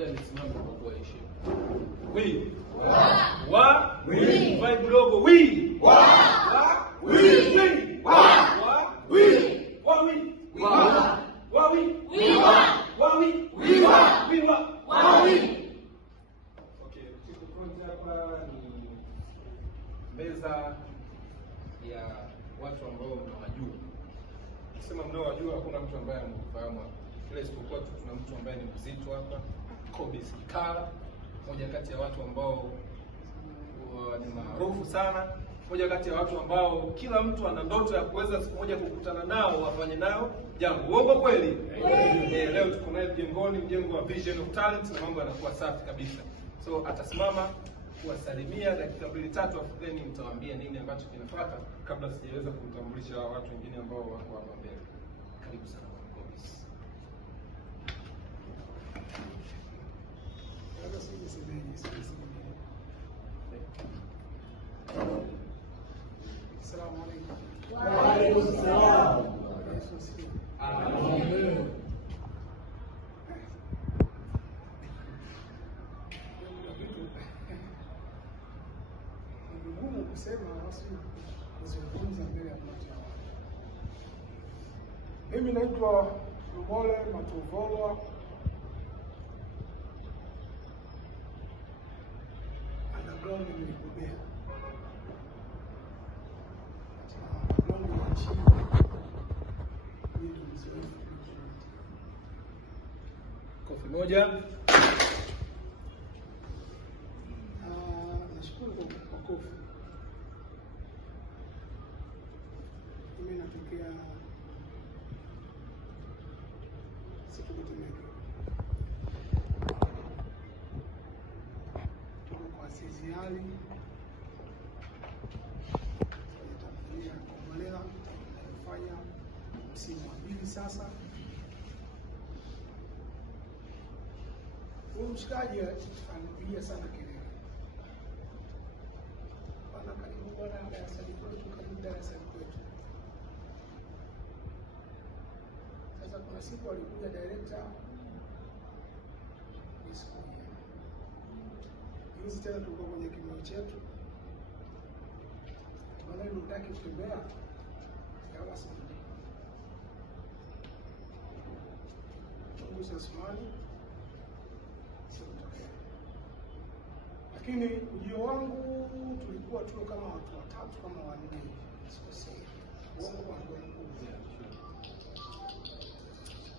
ngoja nisimame kwa kuwa heshima. We wa vibe logo we wa we Okay, kitu kwanza hapa ni meza ya watu ambao mnawajua. Nikisema mnaowajua hakuna mtu ambaye anafahamu hapa. Kile isipokuwa tu tuna mtu ambaye ni mzito hapa, Kobe Sikala, mmoja kati ya watu ambao ni maarufu sana, mmoja kati ya watu ambao kila mtu ana ndoto ya kuweza siku moja kukutana nao, wafanye nao jambo. Uongo kweli? Leo tuko naye mjengoni, mjengo wa Vision of Talent, na mambo yanakuwa safi kabisa. So atasimama kuwasalimia dakika 2-3, afu then mtawaambia nini ambacho kinafuata, kabla sijaweza kumtambulisha watu wengine ambao wako hapa mbele. Karibu sana Kobe. Assalamu alaikum. Wa alaikum salaam. Amen. Ni ngumu kusema rasmi kuzungumza mbele ya mmoja wao. Mimi naitwa Lumole Matovolwa. Underground nimebobea. Underground ya chini. Mimi ni mzoefu. Kofi moja. Nashukuru kwa kofi. Mimi natokea Situkutemeke. Tuko kwa Azizi Ali. Tamthilia Kombolela inayofanya msimu wa 2 sasa. Huyu mshikaji anapigia sana kelele. Bwana karibu bwana darasani kwetu, karibu darasani kwetu. Sasa kuna siku alikuja director nisikuja. Hizi tena tulikuwa kwenye kikao chetu. Bwana ndio unataka kutembea? Kama sasa. Mungu sasimani. Lakini ujio wangu tulikuwa tuko kama watu 3 kama 4 sikosei. Uongo kwa kweli.